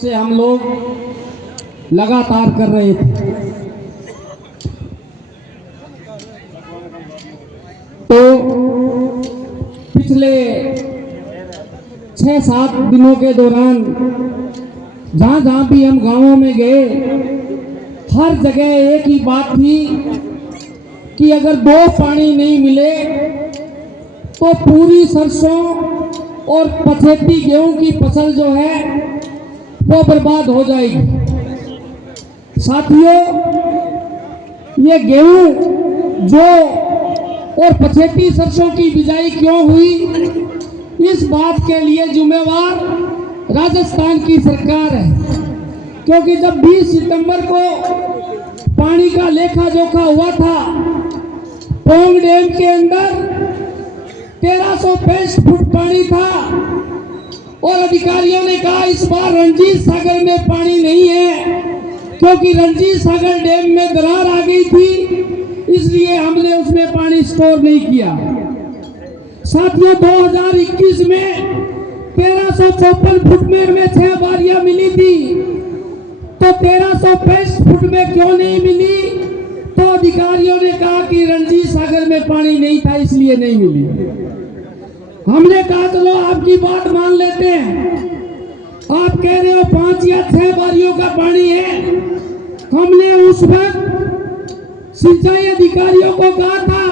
से हम लोग लगातार कर रहे थे। तो पिछले 6-7 दिनों के दौरान जहां जहां भी हम गांवों में गए, हर जगह एक ही बात थी कि अगर 2 पानी नहीं मिले तो पूरी सरसों और पछेती गेहूं की फसल जो है वो बर्बाद हो जाएगी। साथियों, ये गेहूं जो और पछेती सरसों की बिजाई क्यों हुई, इस बात के लिए जिम्मेवार राजस्थान की सरकार है। क्योंकि जब 20 सितंबर को पानी का लेखा जोखा हुआ था, पोंग डैम के अंदर 1365 फुट पानी था और अधिकारियों ने कहा इस बार रणजीत सागर में पानी नहीं है, क्योंकि रणजीत सागर डैम में दरार आ गई थी, इसलिए हमने उसमें पानी स्टोर नहीं किया। साथियों, 2021 में 1354 फुट में 6 बारियां मिली थी, तो 1365 फुट में क्यों नहीं मिली? तो अधिकारियों ने कहा कि रणजीत सागर में पानी नहीं था, इसलिए नहीं मिली। हमने कहा चलो आपकी बात मान लेते हैं, आप कह रहे हो 5 या 6 बारियों का पानी है। हमने उस वक्त सिंचाई अधिकारियों को कहा था,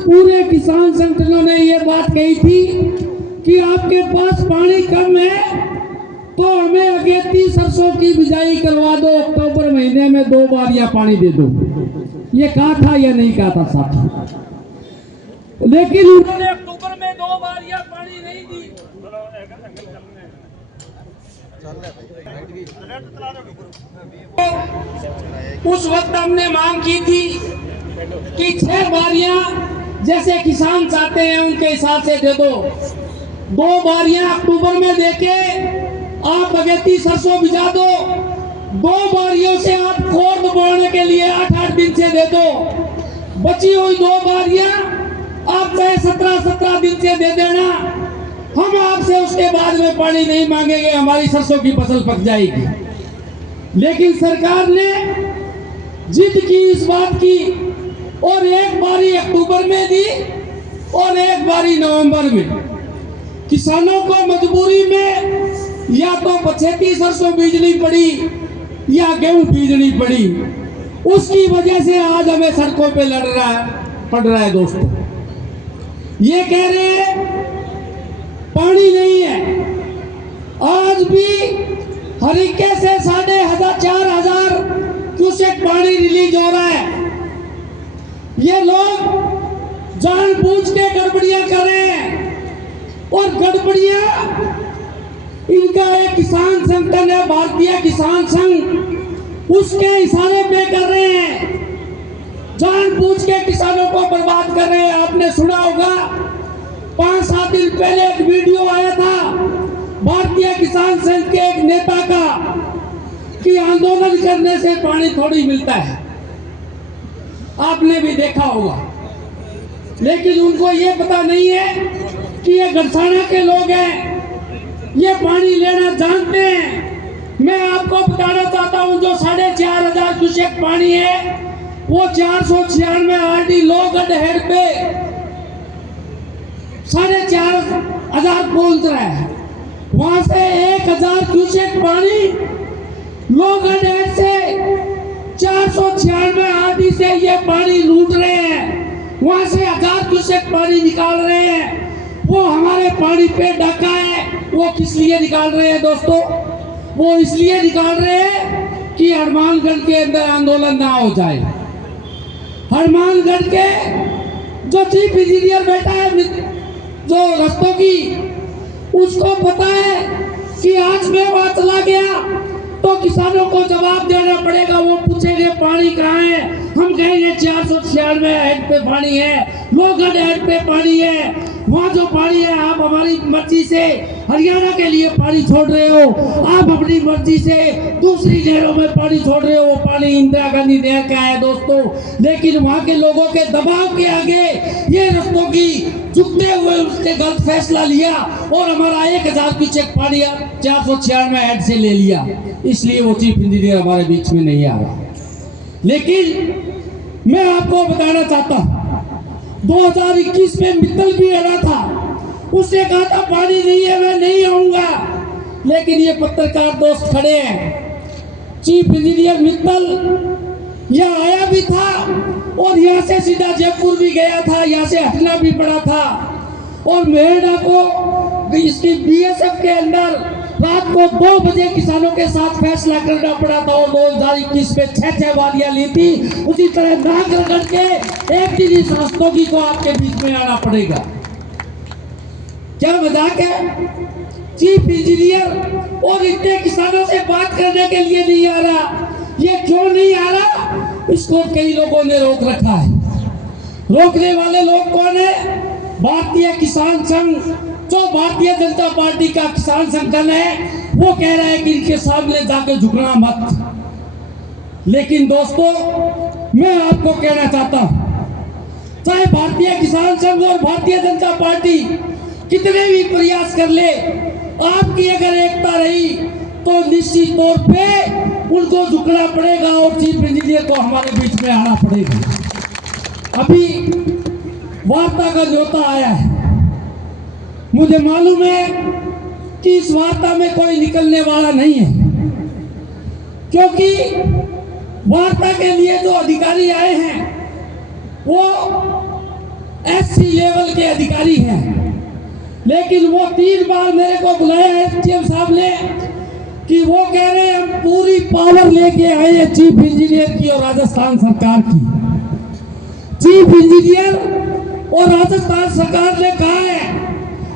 पूरे किसान संगठनों ने ये बात कही थी कि आपके पास पानी कम है तो हमें अगेती सरसों की बिजाई करवा दो, अक्टूबर महीने में 2 बारियां पानी दे दो। ये कहा था या नहीं कहा था साथी? लेकिन उन्होंने अक्टूबर में 2 बारियां पानी नहीं दी। उस वक्त हमने मांग की थी कि 6 बारियां जैसे किसान चाहते हैं उनके हिसाब से दे दो। 2 बारियां अक्टूबर में देके आप अगेती सरसों बिजा दो। 2 बारियों से आप खोद बोने के लिए 8-8 दिन से दे दो। बची हुई 2 बारियां आप चाहे 17-17 दिन से दे देना, हम आपसे उसके बाद में पानी नहीं मांगेंगे, हमारी सरसों की फसल पक जाएगी। लेकिन सरकार ने जिद की इस बात की, और एक बारी अक्टूबर में दी और एक बारी नवंबर में। किसानों को मजबूरी में या तो पछेती सरसों बीजनी पड़ी या गेहूं बीजनी पड़ी। उसकी वजह से आज हमें सड़कों पे पड़ रहा है। दोस्तों, ये कह रहे हैं पानी नहीं है। आज भी हरिके से 4,500 क्यूसेक पानी रिलीज हो रहा है। ये लोग जानबूझ के गड़बड़ियां कर रहे हैं, और गड़बड़ियां इनका एक किसान संगठन है, भारतीय किसान संघ, उसके इशारे पे कर रहे हैं। जानबूझ के किसानों को बर्बाद कर रहे हैं। आपने सुना होगा 5-7 दिन पहले एक वीडियो आया था भारतीय किसान संघ के एक नेता का कि आंदोलन करने से पानी थोड़ी मिलता है। आपने भी देखा होगा, लेकिन उनको ये पता नहीं है कि ये गड़साना के लोग हैं, ये पानी लेना जानते हैं। मैं आपको बताना चाहता हूं, जो 4,500 क्यूसेक पानी है वो 496 आरडी लोगढ़ हेड पे 4,500 पहुंच रहा है। वहां से 1,000 क्यूसेक पानी लोगढ़ हेड से 496 आरडी से ये पानी लूट रहे हैं। वहां से 1,000 क्यूसेक पानी निकाल रहे हैं। वो हमारे पानी पे डाका है। वो किस लिए निकाल रहे हैं दोस्तों? वो इसलिए निकाल रहे हैं कि हनुमानगढ़ के अंदर आंदोलन ना हो जाए। हनुमानगढ़ के जो चीफ इंजीनियर बैठा है जो रस्तों की, उसको पता है कि आज मैं वहां चला गया तो किसानों को जवाब देना पड़ेगा। वो पूछेंगे पानी कहाँ है, हम कहेंगे 496 हेड पे पानी है, लोहगढ़ हेड पे पानी है, वहाँ जो पानी है आप हमारी मर्जी से हरियाणा के लिए पानी छोड़ रहे हो, आप अपनी मर्जी से दूसरी नहरों में पानी छोड़ रहे हो, वो पानी इंदिरा गांधी नहर का है दोस्तों। लेकिन वहाँ के लोगों के दबाव के आगे ये रस्तों की झुकते हुए उसने गलत फैसला लिया और हमारा 1000 क्यूसेक पानी 496 हेड से ले लिया, इसलिए वो चीफ इंजीनियर हमारे बीच में नहीं आ रहा। लेकिन मैं आपको बताना चाहता हूँ 2021 में मित्तल भी आ रहा था, उसने कहा था पानी नहीं है मैं नहीं आऊंगा, लेकिन ये पत्रकार दोस्त खड़े हैं, चीफ इंजीनियर मित्तल यहाँ आया भी था और यहाँ से सीधा जयपुर भी गया था, यहाँ से हटना भी पड़ा था और मेहरा को इसकी बीएसएफ के अंदर रात को 2 बजे किसानों के साथ फैसला करना पड़ा था और 2021 में 6 वादियां ली थी। उसी तरह नाक रगड़ के एक दिन इस रस्तोगी को आपके बीच में आना पड़ेगा। क्या मजाक है? चीफ इंजीनियर और इतने किसानों से बात करने के लिए नहीं आ रहा, ये क्यों नहीं आ रहा? इसको कई लोगों ने रोक रखा है। रोकने वाले लोग कौन है? भारतीय किसान संघ, जो भारतीय जनता पार्टी का किसान संगठन है, वो कह रहा है कि इनके सामने जाके झुकना मत। लेकिन दोस्तों मैं आपको कहना चाहता हूं, चाहे भारतीय किसान संघ और भारतीय जनता पार्टी कितने भी प्रयास कर ले, आपकी अगर एकता रही तो निश्चित तौर पे उनको झुकना पड़ेगा और चीफ इंजीनियर को हमारे बीच में आना पड़ेगा। अभी वार्ता का न्योता आया है, मुझे मालूम है कि इस वार्ता में कोई निकलने वाला नहीं है, क्योंकि वार्ता के लिए जो अधिकारी आए हैं वो एससी लेवल के अधिकारी हैं, लेकिन वो 3 बार मेरे को बुलाया एसडीएम साहब ने कि वो कह रहे हैं हम पूरी पावर लेके आए हैं चीफ इंजीनियर की और राजस्थान सरकार की। चीफ इंजीनियर और राजस्थान सरकार ने कहा है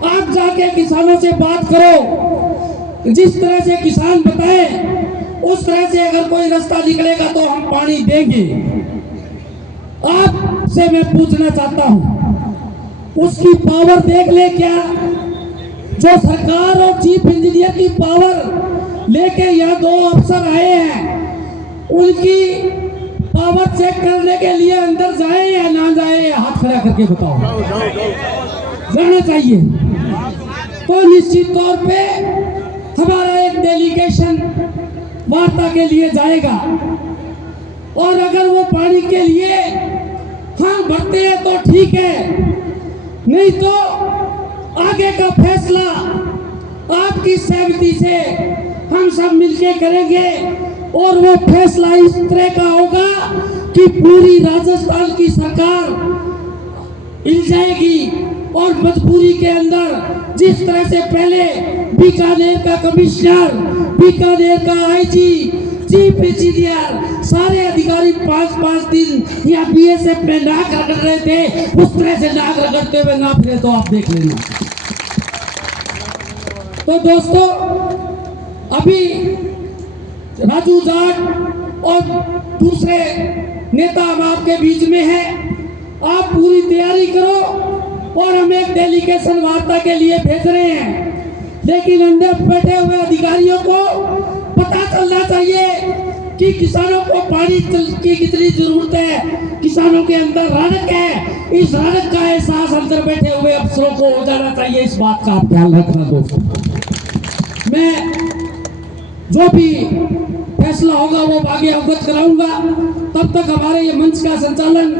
आप जाके किसानों से बात करो, जिस तरह से किसान बताए उस तरह से अगर कोई रास्ता निकलेगा तो हम पानी देंगे। आपसे मैं पूछना चाहता हूं, उसकी पावर देख ले क्या? जो सरकार और चीफ इंजीनियर की पावर लेके यहाँ 2 अफसर आए हैं, उनकी पावर चेक करने के लिए अंदर जाए या ना जाए? हाथ खड़ा करके बताओ। जाना चाहिए। तो निश्चित तौर पे हमारा एक डेलीगेशन वार्ता के लिए जाएगा और अगर वो पानी के लिए हाँ भरते हैं तो ठीक है, नहीं तो आगे का फैसला आपकी सहमति से हम सब मिलके करेंगे और वो फैसला इस तरह का होगा कि पूरी राजस्थान की सरकार हिल जाएगी और मजबूरी के अंदर जिस तरह से पहले बीकानेर का कमिश्नर, बीकानेर का आईजी, चीफ इंजीनियर, सारे अधिकारी 5-5 दिन या बीएसएफ में नाक रगड़ रहे थे, उस तरह से नाक रगड़ते हुए ना फिरे तो आप देख लेना। तो दोस्तों अभी राजू जाट और दूसरे नेता हम आपके बीच में हैं, आप पूरी तैयारी करो और हम एक डेलीगेशन वार्ता के लिए भेज रहे हैं। लेकिन अंदर बैठे हुए अधिकारियों को पता चलना चाहिए कि किसानों को पानी की कितनी जरूरत है, किसानों के अंदर राहत है, इस राहत का एहसास अंदर बैठे हुए अफसरों को हो जाना चाहिए। इस बात का आप ख्याल रखना दोस्तों। मैं जो भी फैसला होगा वो आगे अवगत कराऊंगा। तब तक हमारे ये मंच का संचालन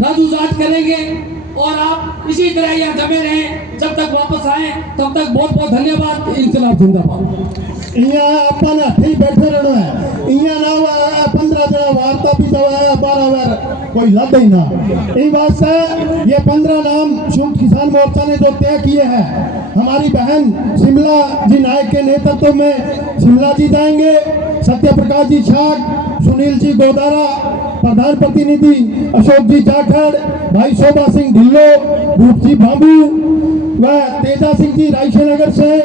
राजू जाट करेंगे और आप इसी तरह यहाँ जमे रहें जब तक वापस आए। तब तक बहुत बहुत धन्यवाद। इनकलाब जिंदाबाद। यहाँ अपन अठी बैठे रहना है, यहाँ ना 15 जना वार्ता भी दवा 12 बार कोई लाभ ही ना। इस बात से ये 15 नाम संयुक्त किसान मोर्चा ने जो तय किए हैं, हमारी बहन शिमला जी नायक के नेतृत्व में शिमला जी जाएंगे, सत्य प्रकाश जी छाट, सुनील जी गोदारा, प्रधान प्रतिनिधि अशोक जी जाखड़, भाई शोभा सिंह ढिल्लो, रूप जी बाबू व तेजा सिंह जी रायशनगर से,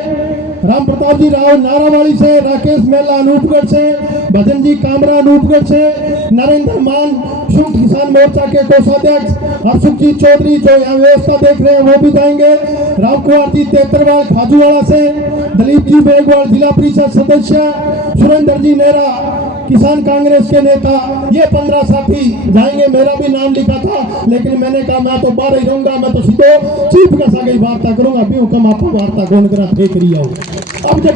राम प्रताप जी राव नारावाड़ी से, राकेश मेला अनूपगढ़ से, भजन जी कामरा अनूपगढ़ से, नरेंद्र मान संयुक्त किसान मोर्चा के कोषाध्यक्ष हरसुखजीत चौधरी जो यहाँ व्यवस्था देख रहे हैं वो भी जाएंगे, राम कुमार जी तेतरवाल खाजूवाड़ा से, दलीप जी बेगवाल जिला परिषद सदस्य, सुरेंद्र जी नेहरा किसान कांग्रेस के नेता, ये 15 साथी जाएंगे। मेरा भी नाम लिखा था लेकिन मैंने कहा मैं तो बाहर ही रहूंगा, मैं तो सीधो चीफ का साथ वार्ता करूंगा, भी हुक्म आपको वार्ता कौन करा थे करिए अब जब